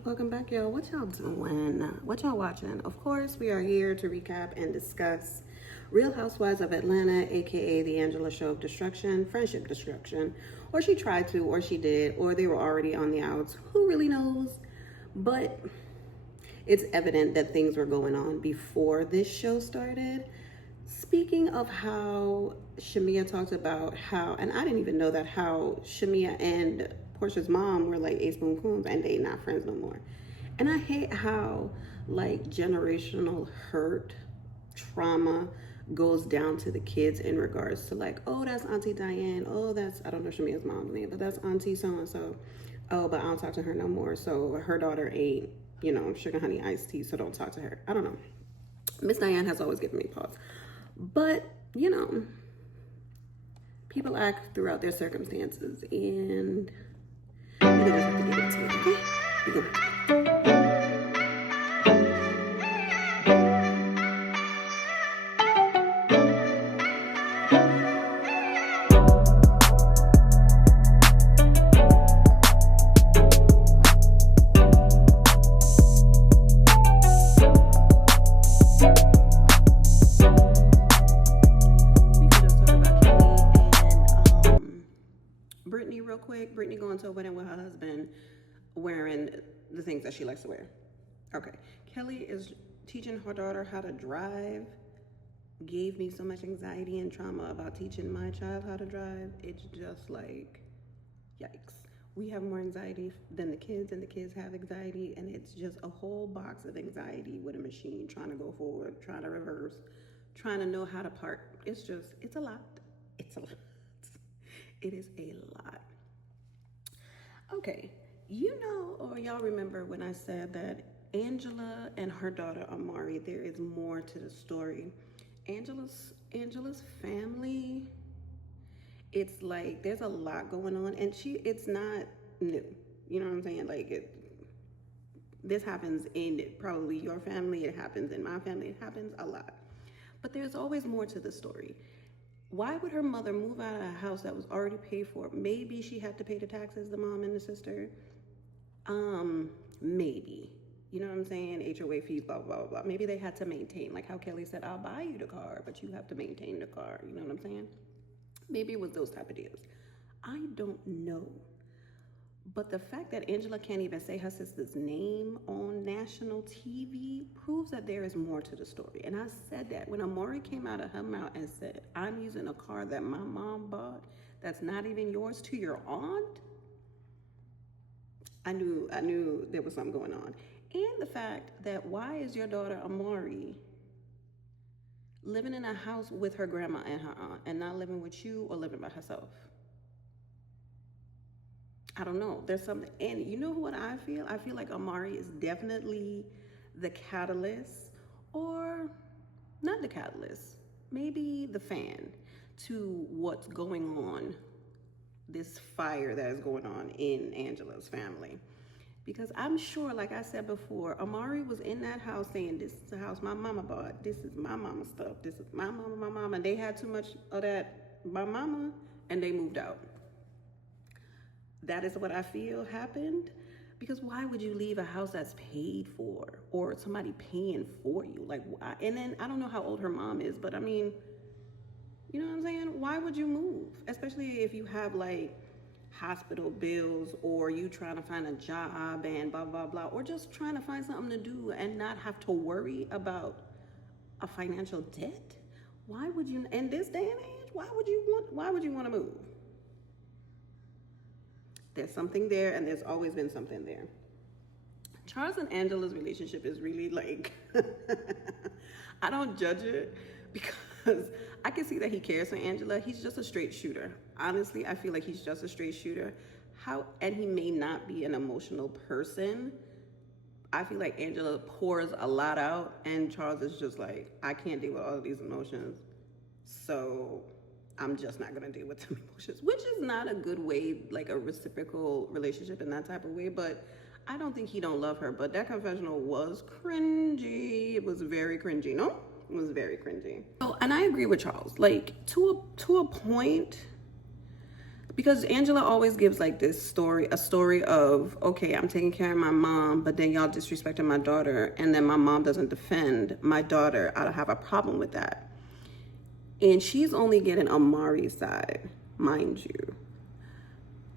Welcome back, y'all. What y'all doing? What y'all watching? Of course, we are here to recap and discuss Real Housewives of Atlanta, aka the Angela Show of Destruction, Friendship Destruction. Or she tried to, or she did, or they were already on the outs. Who really knows? But it's evident that things were going on before this show started. Speaking of how Shamea talked about how, and I didn't even know that, how Shamea and Porsha's mom were like ace boon coons and they not friends no more. And I hate how like generational hurt, trauma goes down to the kids in regards to like, oh, that's Auntie Diane. Oh, that's, I don't know Shamea's mom's name, but that's Auntie so-and-so. Oh, but I don't talk to her no more. So her daughter ain't, sugar honey iced tea, so don't talk to her. I don't know. Miss Diane has always given me pause. But, people act throughout their circumstances, and we just have to get into it, okay? We go. Brittany going to a wedding with her husband wearing the things that she likes to wear. Okay. Kelly is teaching her daughter how to drive. Gave me so much anxiety and trauma about teaching my child how to drive. It's just like, yikes. We have more anxiety than the kids, and the kids have anxiety, and it's just a whole box of anxiety with a machine trying to go forward, trying to reverse, trying to know how to park. It's a lot. It's a lot. It is a lot. Okay, or y'all remember when I said that Angela and her daughter Amari, there is more to the story. Angela's family, it's like there's a lot going on, and it's not new. You know what I'm saying? Like this happens in probably your family, it happens in my family, it happens a lot. But there's always more to the story. Why would her mother move out of a house that was already paid for? Maybe she had to pay the taxes, the mom and the sister. Maybe. You know what I'm saying? HOA fees, blah, blah, blah. Maybe they had to maintain, like how Kelly said, I'll buy you the car, but you have to maintain the car. You know what I'm saying? Maybe it was those type of deals. I don't know. But the fact that Angela can't even say her sister's name on national TV proves that there is more to the story. And I said that when Amari came out of her mouth and said, I'm using a car that my mom bought that's not even yours to your aunt, I knew there was something going on. And the fact that why is your daughter Amari living in a house with her grandma and her aunt and not living with you or living by herself? I don't know. There's something, and you know what I feel? I feel like Amari is definitely the catalyst, or not the catalyst, maybe the fan to what's going on, this fire that is going on in Angela's family. Because I'm sure, like I said before, Amari was in that house saying, this is the house my mama bought. This is my mama's stuff. This is my mama. And they had too much of that by mama, and they moved out. That is what I feel happened. Because why would you leave a house that's paid for or somebody paying for you? Like, why? And then I don't know how old her mom is, but I mean, you know what I'm saying? Why would you move? Especially if you have like hospital bills or you trying to find a job and blah, blah, blah, or just trying to find something to do and not have to worry about a financial debt. Why would you, in this day and age, why would you want to move? There's something there, and there's always been something there. Charles and Angela's relationship is really like, I don't judge it because I can see that he cares for Angela. He's just a straight shooter. Honestly, I feel like he's just a straight shooter. And he may not be an emotional person. I feel like Angela pours a lot out, and Charles is just like, I can't deal with all of these emotions. So I'm just not gonna deal with them emotions, which is not a good way, like a reciprocal relationship in that type of way. But I don't think he don't love her. But that confessional was cringy. It was very cringy. No, it was very cringy. So, and I agree with Charles. Like to a point, Because Angela always gives like this story, a story of, okay, I'm taking care of my mom, but then y'all disrespecting my daughter, and then my mom doesn't defend my daughter. I don't have a problem with that. And she's only getting Amari's side, mind you.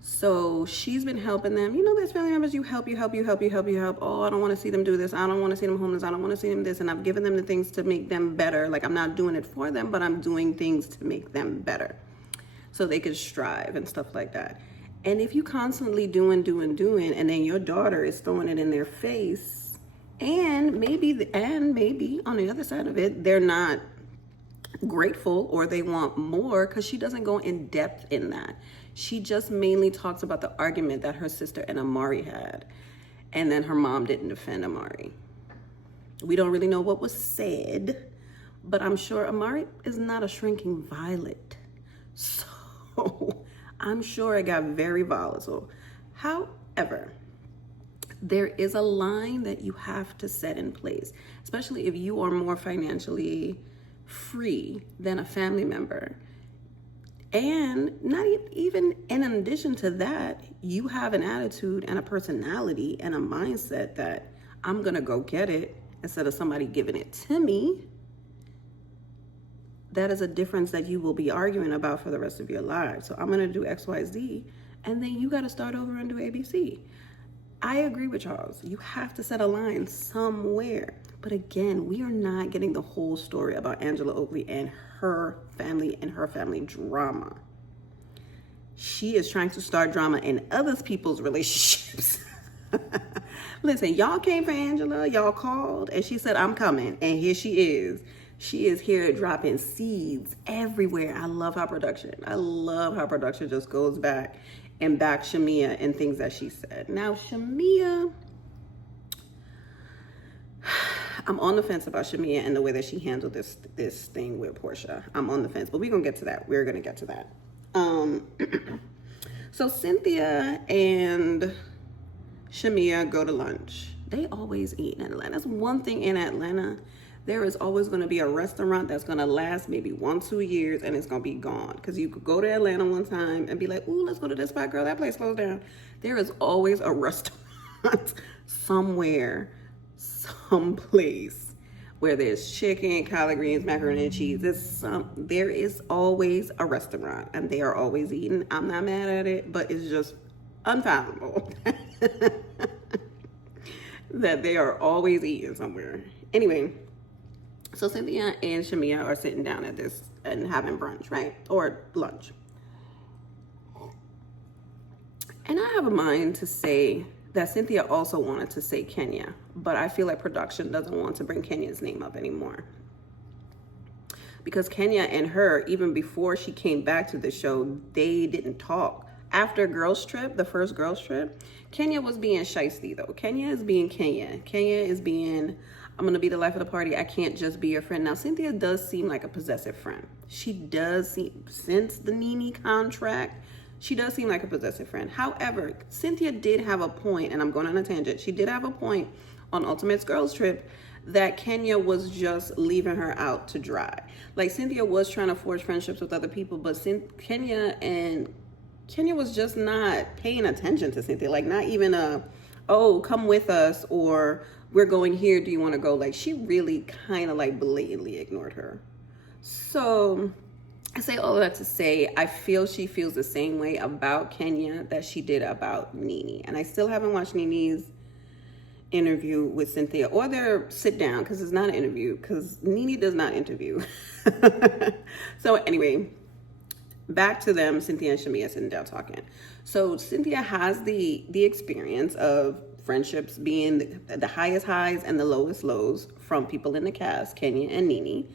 So she's been helping them. You know, there's family members, you help. Oh, I don't want to see them do this. I don't want to see them homeless. I don't want to see them this. And I've given them the things to make them better. Like, I'm not doing it for them, but I'm doing things to make them better, so they could strive and stuff like that. And if you constantly doing, and then your daughter is throwing it in their face, and maybe on the other side of it, they're not grateful or they want more, because she doesn't go in depth in that. She just mainly talks about the argument that her sister and Amari had, and then her mom didn't defend Amari. We don't really know what was said, but I'm sure Amari is not a shrinking violet. So I'm sure it got very volatile. However, there is a line that you have to set in place, especially if you are more financially free than a family member. And not even in addition to that, you have an attitude and a personality and a mindset that I'm going to go get it instead of somebody giving it to me. That is a difference that you will be arguing about for the rest of your lives. So I'm going to do X, Y, Z, and then you got to start over and do ABC. I agree with Charles. You have to set a line somewhere. But again, we are not getting the whole story about Angela Oakley and her family drama. She is trying to start drama in other people's relationships. Listen, y'all came for Angela, y'all called, and she said, I'm coming. And here she is. She is here dropping seeds everywhere. I love her production. I love how production just goes back and back Shamea and things that she said. Now, Shamea, I'm on the fence about Shamea and the way that she handled this thing with Porsha. I'm on the fence, but we're going to get to that. We're going to get to that. So Cynthia and Shamea go to lunch. They always eat in Atlanta. That's one thing in Atlanta. There is always going to be a restaurant that's going to last maybe 1-2 years and it's going to be gone. Because you could go to Atlanta one time and be like, ooh, let's go to this spot, girl. That place closed down. There is always a restaurant somewhere, someplace where there's chicken, collard greens, macaroni and cheese. There is always a restaurant and they are always eating. I'm not mad at it, but it's just unfathomable that they are always eating somewhere. Anyway, so Cynthia and Shamea are sitting down at this and having brunch, right? Or lunch. And I have a mind to say that Cynthia also wanted to say Kenya, but I feel like production doesn't want to bring Kenya's name up anymore. Because Kenya and her, even before she came back to the show, they didn't talk. After Girls Trip, the first Girls Trip, Kenya was being shiesty though. Kenya is being Kenya. Kenya is being, I'm gonna be the life of the party. I can't just be your friend. Now, Cynthia does seem like a possessive friend. She does seem, since the Nene contract, she does seem like a possessive friend. However, Cynthia did have a point, and I'm going on a tangent. She did have a point on Ultimate's Girls Trip that Kenya was just leaving her out to dry. Like, Cynthia was trying to forge friendships with other people, but Kenya was just not paying attention to Cynthia. Like, not even oh, come with us, or we're going here, do you want to go? Like, she really kind of like blatantly ignored her. So I say all of that to say, I feel she feels the same way about Kenya that she did about Nene. And I still haven't watched Nene's interview with Cynthia or their sit down, because it's not an interview, because Nene does not interview. So anyway, back to them, Cynthia and Shamea sitting down talking. So Cynthia has the experience of friendships being the highest highs and the lowest lows from people in the cast, Kenya and Nene.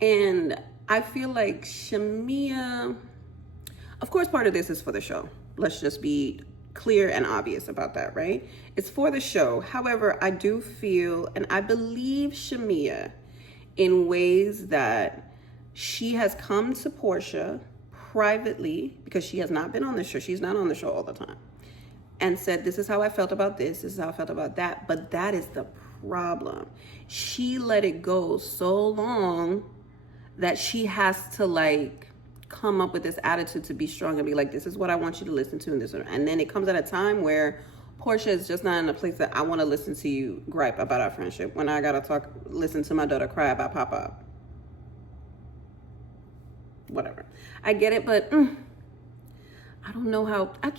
And I feel like Shamea, of course, part of this is for the show. Let's just be clear and obvious about that, right? It's for the show. However, I do feel, and I believe Shamea in ways that she has come to Porsha privately, because she has not been on the show. She's not on the show all the time. And said, this is how I felt about this. This is how I felt about that. But that is the problem. She let it go so long that she has to like come up with this attitude to be strong and be like, this is what I want you to listen to, and then it comes at a time where Porsha is just not in a place that I want to listen to you gripe about our friendship when I gotta listen to my daughter cry about Papa. Whatever. I get it, but I don't know how. I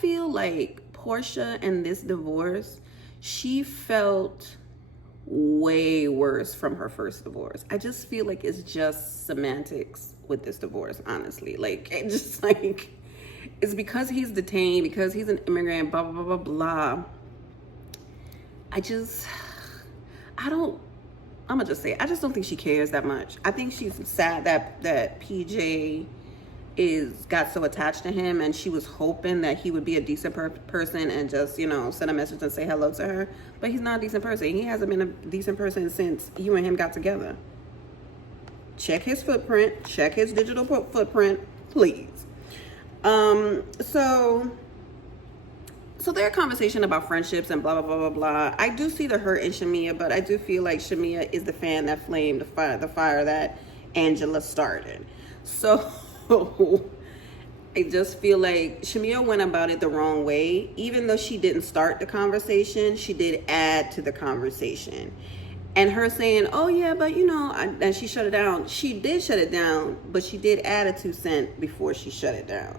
feel like Porsha and this divorce, she felt way worse from her first divorce. I just feel like it's just semantics with this divorce, honestly. Like, it just like, it's because he's detained, because he's an immigrant, blah, blah, blah, blah, blah. I'm gonna just say, I just don't think she cares that much. I think she's sad that PJ got so attached to him, and she was hoping that he would be a decent person and just, send a message and say hello to her. But he's not a decent person. He hasn't been a decent person since you and him got together. Check his footprint. Check his digital footprint, please. So their conversation about friendships and blah, blah, blah, blah, blah. I do see the hurt in Shamea, but I do feel like Shamea is the fan that flamed the fire that Angela started. So I just feel like Shamea went about it the wrong way. Even though she didn't start the conversation, she did add to the conversation. And her saying, oh yeah, but and she shut it down. She did shut it down, but she did add a 2 cents before she shut it down.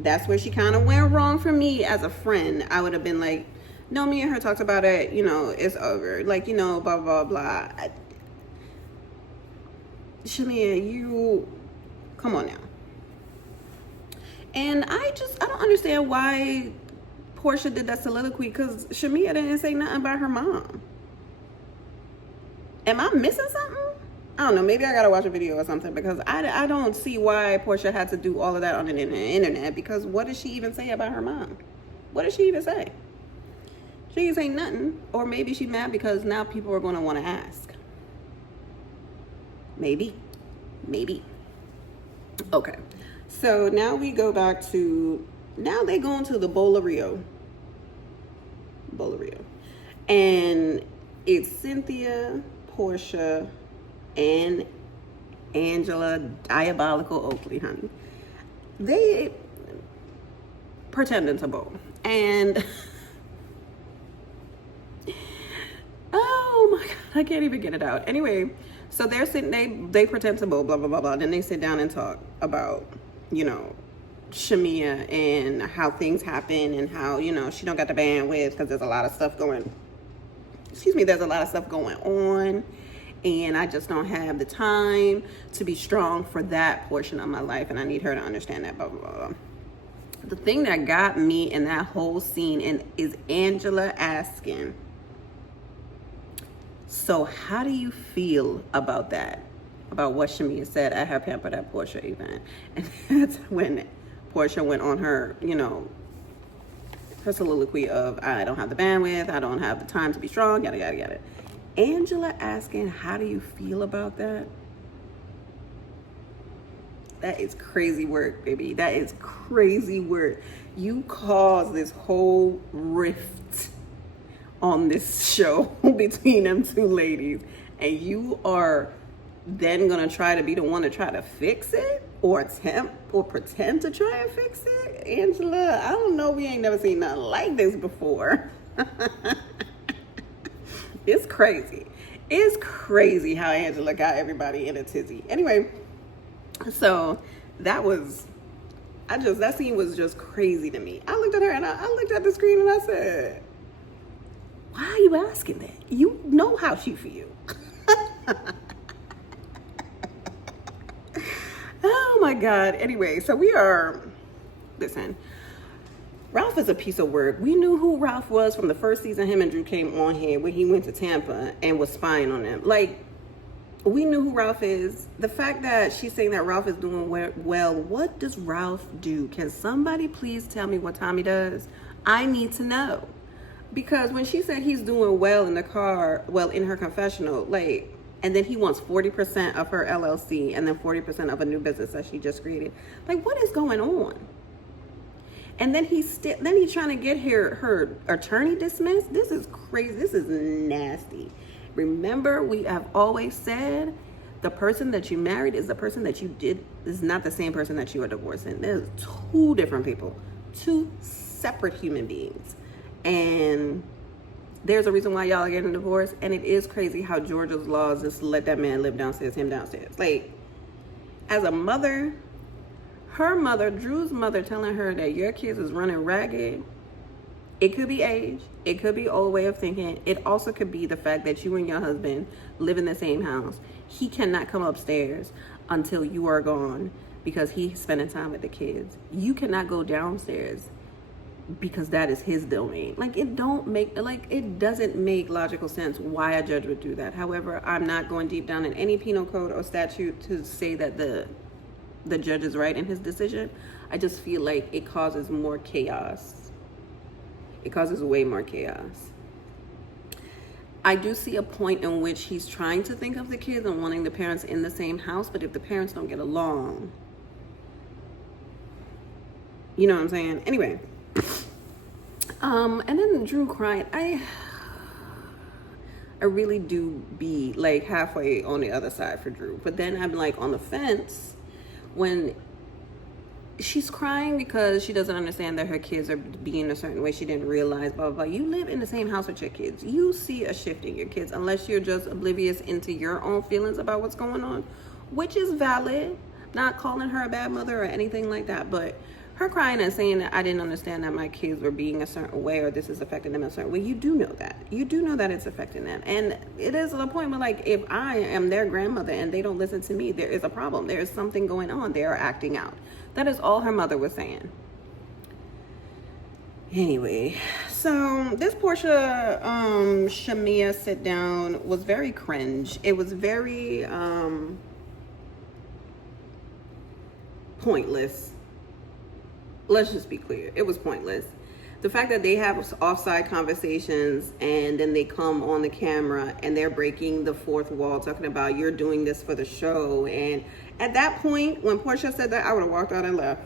That's where she kind of went wrong for me as a friend. I would have been like, no, me and her talked about it, it's over. Like, blah, blah, blah. Shamea, you, come on now. And I don't understand why Porsha did that soliloquy, because Shamea didn't say nothing about her mom. Am I missing something? I don't know. Maybe I gotta watch a video or something, because I don't see why Porsha had to do all of that on the internet, because what did she even say about her mom? What did she even say? She didn't say nothing. Or maybe she's mad because now people are going to want to ask. Maybe. Okay. So now we go back to, now they go into the Bowl of Rio. And it's Cynthia, Porsha, and Angela, Diabolical Oakley, honey. They pretending to bowl. And oh my God, I can't even get it out. Anyway, so they're sitting, they pretend to bowl, blah, blah, blah, blah. Then they sit down and talk about, Shamea and how things happen and how, she don't got the bandwidth because there's a lot of stuff going on. And I just don't have the time to be strong for that portion of my life. And I need her to understand that, blah, blah, blah. The thing that got me in that whole scene is Angela asking, so how do you feel about that? About what Shamea said at her Pamper That Porsha event. And that's when Porsha went on her, her soliloquy of, I don't have the bandwidth, I don't have the time to be strong, yada, yada, yada. Angela asking, how do you feel about that? That is crazy work, baby. That is crazy work. You caused this whole rift on this show between them two ladies, and you are then gonna try to be the one to try to fix it, or attempt or pretend to try and fix it? Angela, I don't know, we ain't never seen nothing like this before. It's crazy. It's crazy how Angela got everybody in a tizzy. Anyway, so that scene was just crazy to me. I looked at her and I looked at the screen and I said, why are you asking that? You know how she feels. Oh my God. Anyway, so listen, Ralph is a piece of work. We knew who Ralph was from the first season him and Drew came on here when he went to Tampa and was spying on them. Like, we knew who Ralph is. The fact that she's saying that Ralph is doing well, what does Ralph do? Can somebody please tell me what Tommy does? I need to know. Because when she said he's doing well in the car, well, in her confessional, like, and then he wants 40% of her LLC and then 40% of a new business that she just created. Like, what is going on? And then he's trying to get her attorney dismissed. This is crazy. This is nasty. Remember, we have always said the person that you married is the person that you did, is not the same person that you are divorcing. There's two different people, two separate human beings. And there's a reason why y'all are getting divorced. And it is crazy how Georgia's laws just let that man live downstairs, him downstairs. Like, as a mother, her mother, Drew's mother, telling her that your kids is running ragged. It could be age. It could be old way of thinking. It also could be the fact that you and your husband live in the same house. He cannot come upstairs until you are gone because he's spending time with the kids. You cannot go downstairs because that is his domain. Like, it doesn't make logical sense why a judge would do that. However, I'm not going deep down in any penal code or statute to say that the judge is right in his decision. I just feel like it causes more chaos. It causes way more chaos. I do see a point in which he's trying to think of the kids and wanting the parents in the same house, but if the parents don't get along, you know what I'm saying? Anyway. And then Drew crying. I really do be like halfway on the other side for Drew. But then I'm like on the fence when she's crying because she doesn't understand that her kids are being a certain way. She didn't realize, blah, blah, blah. You live in the same house with your kids. You see a shift in your kids unless you're just oblivious into your own feelings about what's going on, which is valid. Not calling her a bad mother or anything like that, but her crying and saying that I didn't understand that my kids were being a certain way or this is affecting them in a certain way. You do know that. You do know that it's affecting them. And it is the point where, like, if I am their grandmother and they don't listen to me, there is a problem. There is something going on. They are acting out. That is all her mother was saying. Anyway, so this Porsha Shamea sit down was very cringe. It was very pointless. Let's just be clear. It was pointless. The fact that they have offside conversations and then they come on the camera and they're breaking the fourth wall, talking about you're doing this for the show. And at that point, when Porsha said that, I would have walked out and left.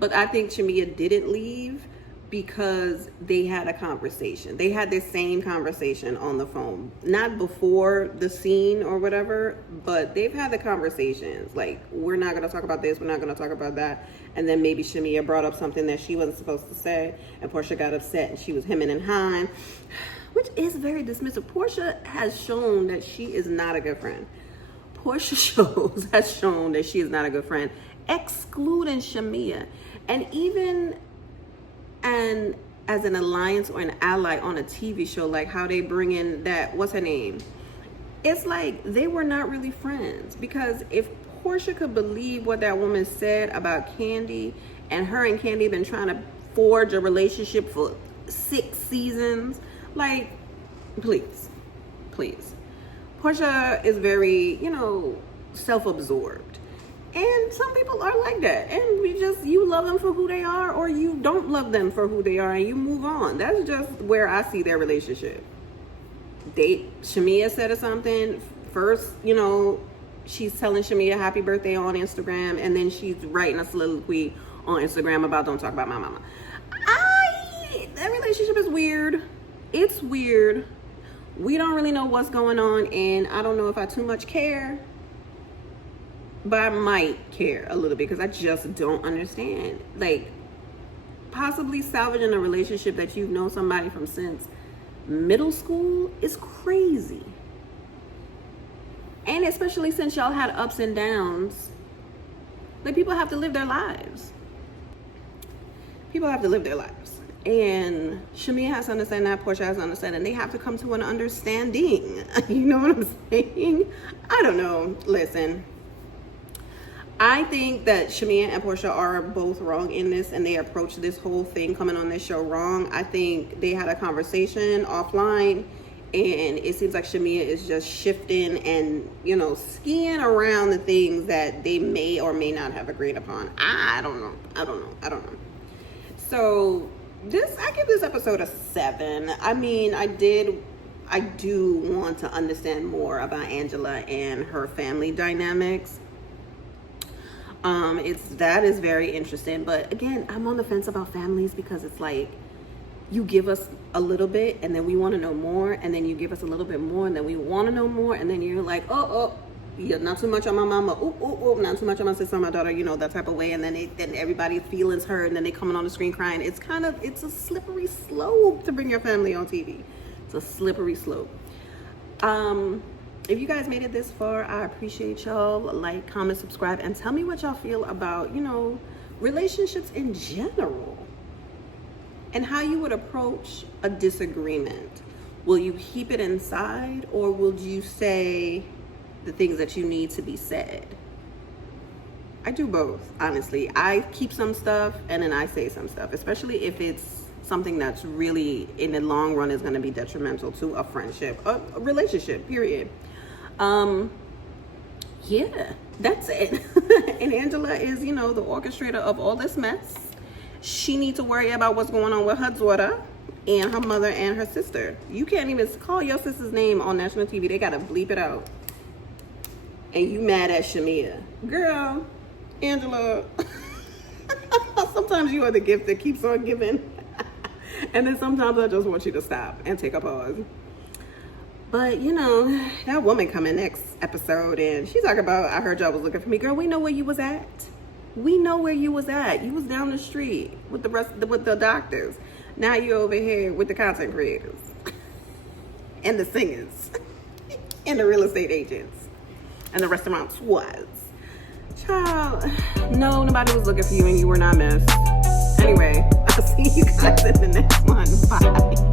But I think Shamea didn't leave because they had a conversation. They had this same conversation on the phone. Not before the scene or whatever, but they've had the conversations. Like, we're not going to talk about this. We're not going to talk about that. And then maybe Shamea brought up something that she wasn't supposed to say. And Porsha got upset and she was hemming and hawing, which is very dismissive. Porsha has shown that she is not a good friend. Porsha has shown that she is not a good friend, excluding Shamea. And even and as an alliance or an ally on a TV show, like how they bring in that, what's her name? It's like they were not really friends, because if Porsha could believe what that woman said about Candy, and her and Candy been trying to forge a relationship for 6 seasons, like, please. Porsha is very, self-absorbed. And some people are like that. And you love them for who they are, or you don't love them for who they are, and you move on. That's just where I see their relationship. Shamea said something. First, she's telling Shamea happy birthday on Instagram, and then she's writing a soliloquy on Instagram about don't talk about my mama. That relationship is weird. It's weird. We don't really know what's going on, and I don't know if I too much care. But I might care a little bit because I just don't understand. Like, possibly salvaging a relationship that you've known somebody from since middle school is crazy. And especially since y'all had ups and downs. Like, people have to live their lives. And Shamea has to understand that, Porsha has to understand, and they have to come to an understanding. You know what I'm saying? I don't know. Listen. I think that Shamea and Porsha are both wrong in this, and they approached this whole thing coming on this show wrong. I think they had a conversation offline, and it seems like Shamea is just shifting and, skiing around the things that they may or may not have agreed upon. I don't know. So I give this episode a 7. I mean, I do want to understand more about Angela and her family dynamics. That is very interesting, but again, I'm on the fence about families, because it's like, you give us a little bit and then we want to know more, and then you give us a little bit more and then we want to know more, and then you're like, oh, Yeah, not too much on my mama. Ooh, ooh, ooh. Not too much on my sister, or my daughter. You know, that type of way. And then everybody's feelings hurt, and then they coming on the screen crying. It's a slippery slope to bring your family on TV. It's a slippery slope. If you guys made it this far, I appreciate y'all. Like, comment, subscribe, and tell me what y'all feel about, relationships in general and how you would approach a disagreement. Will you keep it inside, or will you say the things that you need to be said? I do both, honestly. I keep some stuff and then I say some stuff, especially if it's something that's really in the long run is going to be detrimental to a friendship, a relationship, period. Yeah, that's it. And Angela is, the orchestrator of all this mess. She needs to worry about what's going on with her daughter and her mother and her sister. You can't even call your sister's name on national TV. They got to bleep it out. And you mad at Shamea. Girl, Angela, sometimes you are the gift that keeps on giving. And then sometimes I just want you to stop and take a pause. But, that woman coming next episode, and she's talking about, I heard y'all was looking for me. Girl, we know where you was at. We know where you was at. You was down the street with the doctors. Now you're over here with the content creators and the singers and the real estate agents and the restaurants was. Child, no, nobody was looking for you and you were not missed. Anyway, I'll see you guys in the next one. Bye.